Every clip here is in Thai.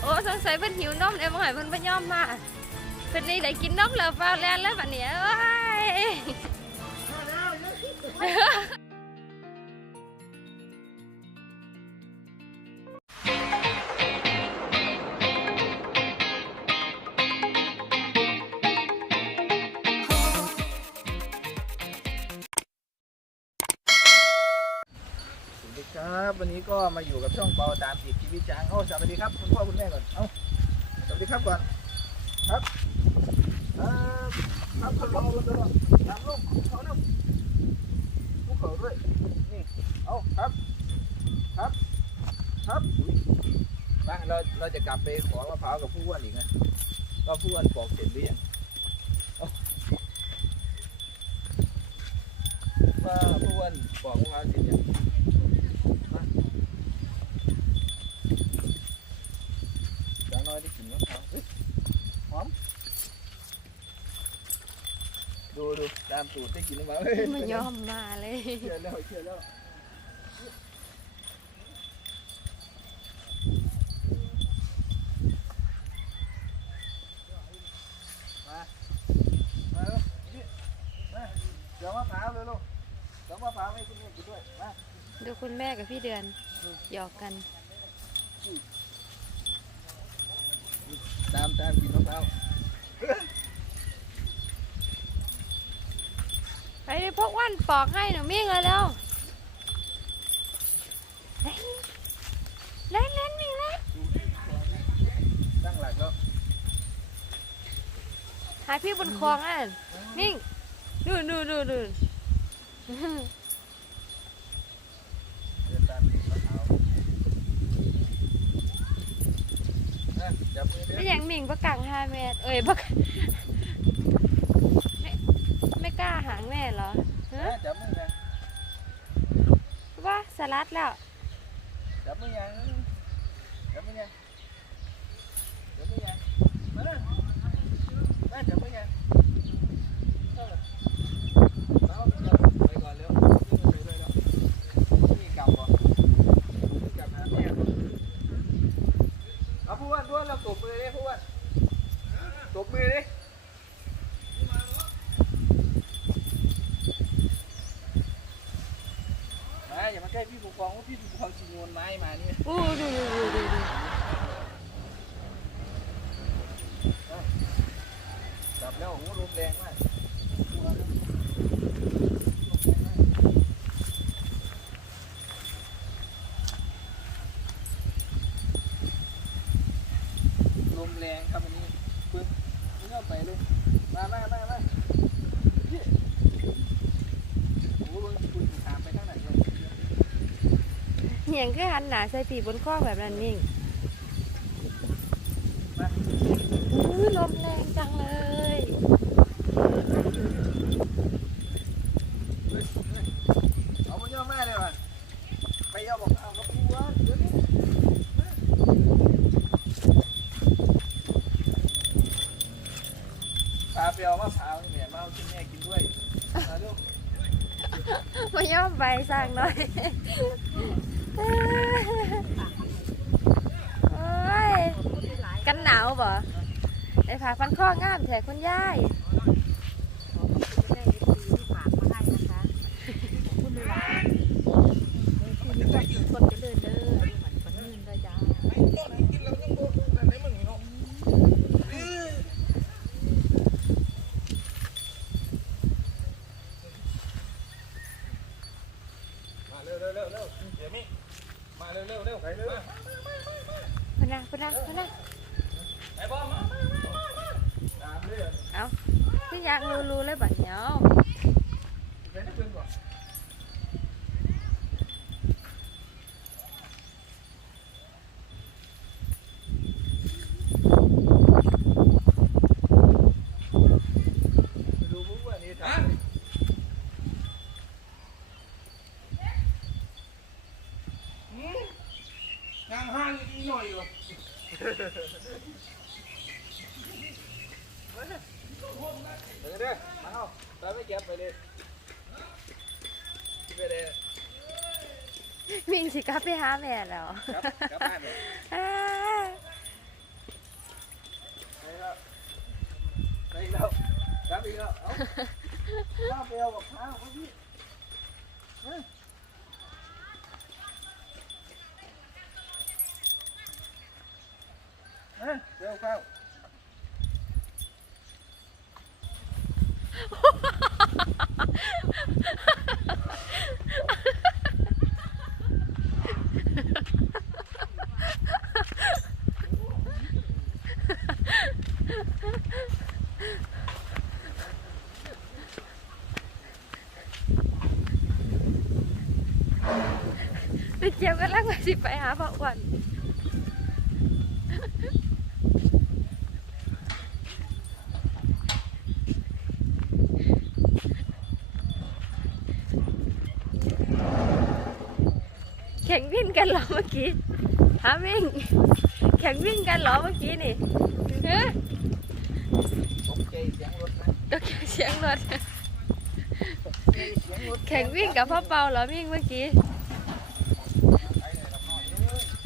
โอ้สงสัยเพิ่นหิวนมเลยบ่ให้เพิ่นบ่ยอมมาเพิ่นนี่ได้กินนมแล้วฟ้าแลนแล้วบัดนี้เอ้ย วันนี้ก็มาอยู่กับช่องเปาตามติดชีวิตจางเอ้าสวัสดีครับคุณพ่อคุณแม่ก่อนเอ้าสวัสดีครับก่อนครับครับครับคนรอคนรอตามลงเขาเนาภูเขาด้วยนี่เอาครับครับครับบ้างเราเราจะกลับไปขอมะพร้าวกับผู้อ้วนอีกนะก็ผู้อ้วนปอกเสร็จหรือยังว่าผู้อ้วนปอกมะพร้าวเสร็จยังน้อยได้กินมะพร้าวเฮ้ยหอม ดูดู ตามสูตรได้กินมะพร้าวเฮ้ยบ่ยอมมาเลยเชื่อแล้วเชื่อแล้วมามาแล้วนี่มาเดี๋ยวมะพร้าวเลยลูกเดี๋ยวมะพร้าวให้คุณแม่กินด้วยมาดูคุณแม่กับพี่เดือนหยอกกัน ตามตามกินมะพร้าว ไปพวกวันปอกให้หนูมิ่งเลยแล้วเล่นเล่นเล่นมิ่งเล่นตั้งหลักแล้วหาพี่บนคลองอะมิ่งดูดูดูดูเดินตามกินมะพร้าวนะจับมือเด้ไม่ออย่างมิ่งประกังห้าเมตร เอ้ยประกังไม่ไม่กล้าหาง แม่เหรอฮะนะจับมือยังว่าสลัดแล้ว จับมือยังจับมือยังจับมือยังมาเลยมาจับมือยังเออเอาจับไปก่อนเร็วขึ้นมาเลยแล้วไม่มีกลับเหรอไม่มีกลับนะเนี่ยเอาผู้ว่าด้วยเราตบมือดิผู้ว่าตบมือดิมาอย่า มาใกล้พี่ผู้กองว่าพี่ผู้กองชิงโยนไม้มานี่อู้ดูดูดูดูดูจับแล้วโอ้โหลมแรงมากลมแรงครับวันนี้ปึ๊บนี่ก็ไปเลย มามามามาพี่โอ้โหคุณถามไปทางไหนเนี่ย เหียงคือหันหนาใส่ปีบนคลองแบบนั้นมิ่งมาอู้ลมแรงจังเลยเอาไปย่อแม่เลยว่ะไปย่อบอกเอากระปูวะเดี๋ยวนี้พาไปเอามะพร้าวนี่แหละมาเอาชิ้นแม่กินด้วยมาลูกมาย่อมใบสร้างหน่อยโอ้ย กันหนาวบ่ไอ้ผาพันข้องามแท้คุณยายมาเร็วเร็วเร็วเร็วเดี๋ยวนี้มาเร็วเร็วเร็วไปเร็ว พนักพนักพนัก ไปบอมาตามเลย ที่ อยากรู้ๆเลยบัดเนี้ย ไปให้เพื่อนก่อนดูมุ้งว่านี่ทำ ยังห้างอีกหน่อยอยู่ ไปเด้อมาเอาไปไม่เก็บไปเลยไปเลย วิ่งสิ กลับไปหาแม่แล้วครับกลับบ้านเลยอ้าไปแล้วไปอีกแล้วกลับอีกแล้วเอ้าข้าวเปลวกับข้าวครับพี่เฮ้ยเฮ้ยเร็วข้าว เจียวกันแล้วก็สิไปหาพ่ออ้วนแข่งวิ่งกันเหรอเมื่อกี้หาวิ่ง แข่งวิ่งกันเหรอเมื่อกี้นี่ฮ้ยตกใจเสียงรถนะตกใจเสียงรถ แข่งวิ่งกับพ่อเปาเหรอวิ่งเมื่อกี้ เอามามามาเออ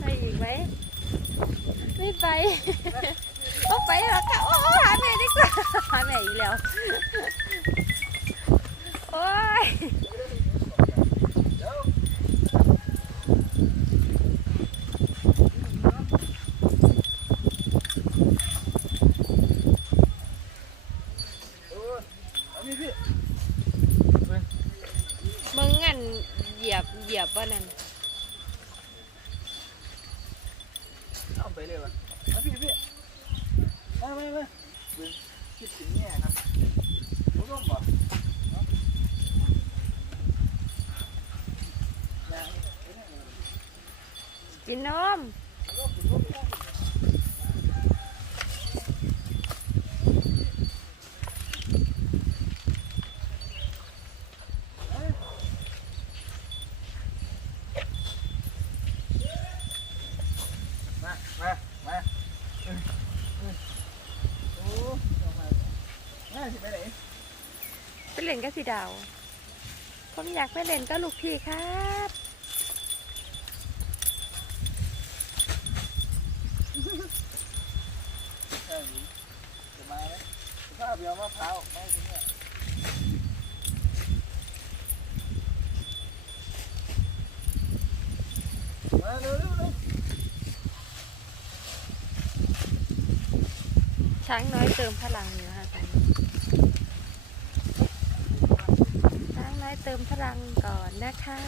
ไปอีกไหมไม่ไปโอ้ไปหรอค่ะโอ้หาแม่ดีกว่าหาแม่อีกแล้ว โอ้ย เออเอาพี่พี่ มึงงันเหยียบเหยียบว่านั่น เอาไปเลยวะเอาพี่พี่มามามาเบิ่งคิดถึงแม่ครับรู้ร่มบ่เอาอย่างนี้เอ้ยเนี่ย กินนม ร่มร่มร่มเอ้ยมา มา มาเอ้ยเอ้ยโอ้เอามาแม่สิไปไหนไปเล่นกับสีดาวผมอยากไปเล่นกับลูกพี่ครับ ใช่จะมาไหม ข้าวเบียวมะพร้าวไม่คุณเนี่ยมาเร็วเร็วเร็วช้างน้อยเติมพลังอยู่นะคะตอนนี้ช้างน้อยเติมพลังก่อนนะคะ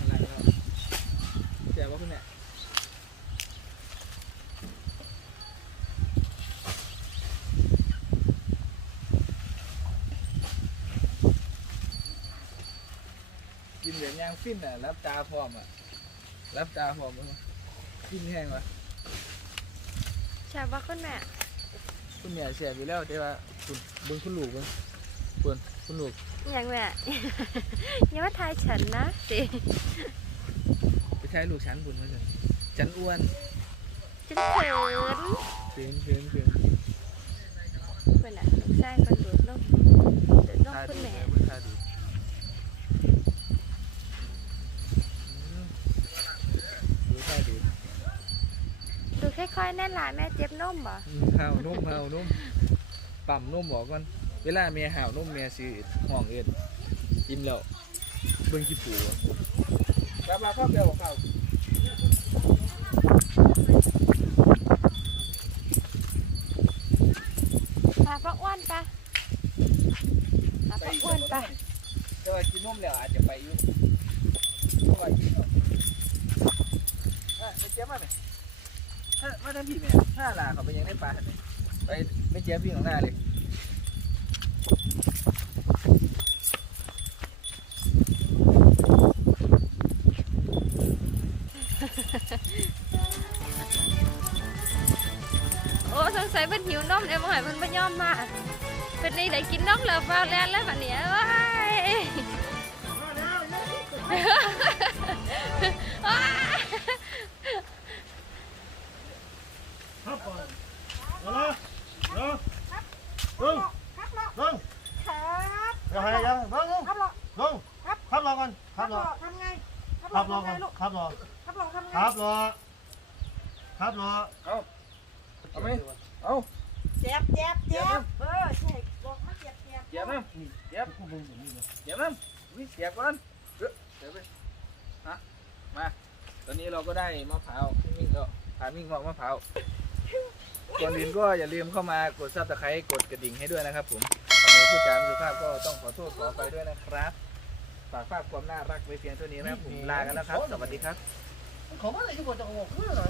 อะไรแล้วเสียว่าคุณเนี่ย กินแบบย่างฟินอะรับตาพร้อมอะรับตาพร้อมอะฟินแห้งวะใช่ปะคุณแม่คุณเนี่ยเสียไปแล้วแต่ว่าคุณเบิ่งคุณลูกเบิ่งคุณคุณลูกอย่างแม่อย่ามาทายฉันนะสิไปใช้ลูกฉันบุญมาเถอะฉันอ้วนฉันเขินเพียงเพียงเพียงเป็นอะลูกชายคนดูดนมดูดนมท่าคุดีณแม่ นะมึงท่าดีอืมดูท่าดี ดู ค่อยๆแน่นหลายแม่เจ็บนมบ่อืมห่าวนุ่มห่าวนุ่มปั๊มนุ่มบอกก่อนเวลาเมียห่าวนุ่มเมียสิห้องเอ็นกินแล้วเบิ่งขี้ปูอะกลับมาข้าวเดียวข้าวพาป้าอ้วนปะพาป้าอ้วนปะแต่ว่ากินนมแล้วอาจจะไปอยู่เพราะว่ากินแล้วอะไม่เจ็บมาไหม ถ้ามาทันทีแม่ถ้าลาเขาไปยังได้ปลาไหมไปไม่เจ็บวิ่ของหน้าเลยโอ้สงสัยมันหิวนมเดี๋ยวมันหายมันไม่ยอมมาเป็นนี่ได้กินนมแล้วฟ้าแลนแล้วแบบเนี้ยว้าย ครับก่อนเอาละเนาะลงลงครับเดี๋ยวให้เดี๋งครับรอลงครับครับรอก่นครับบรรทำไงครับรอก่นลูกครับรอครับรองครับรอครับรอเอาเอาเจ็บเจ็บเจ็บเออใช่บอกเจ็บเจ็บเจ็บมั้ยเจ็บกูมึงอย่งเย็บมั้ยวิเจ็บก่อนเจ็บเจ็บไปฮะมา ตอนนี้เราก็ได้มะพร้าวที่มิ่งแล้วพามิ่งอามะพร้าว ก่อนอื่นก็อย่าลืมเข้ามากดซับสไครต์กดกระดิ่งให้ด้วยนะครับผมทำไมผู้จาไม่สุภาพก็ต้องขอโทษขอไปด้วยนะครับฝากภาพความน่ารักไว้เพียงเท่านี้นะครับผมลากันแล้วครับ สวัสดีครับ ขอว่าอะไรที่บอกจะออกคืออะไร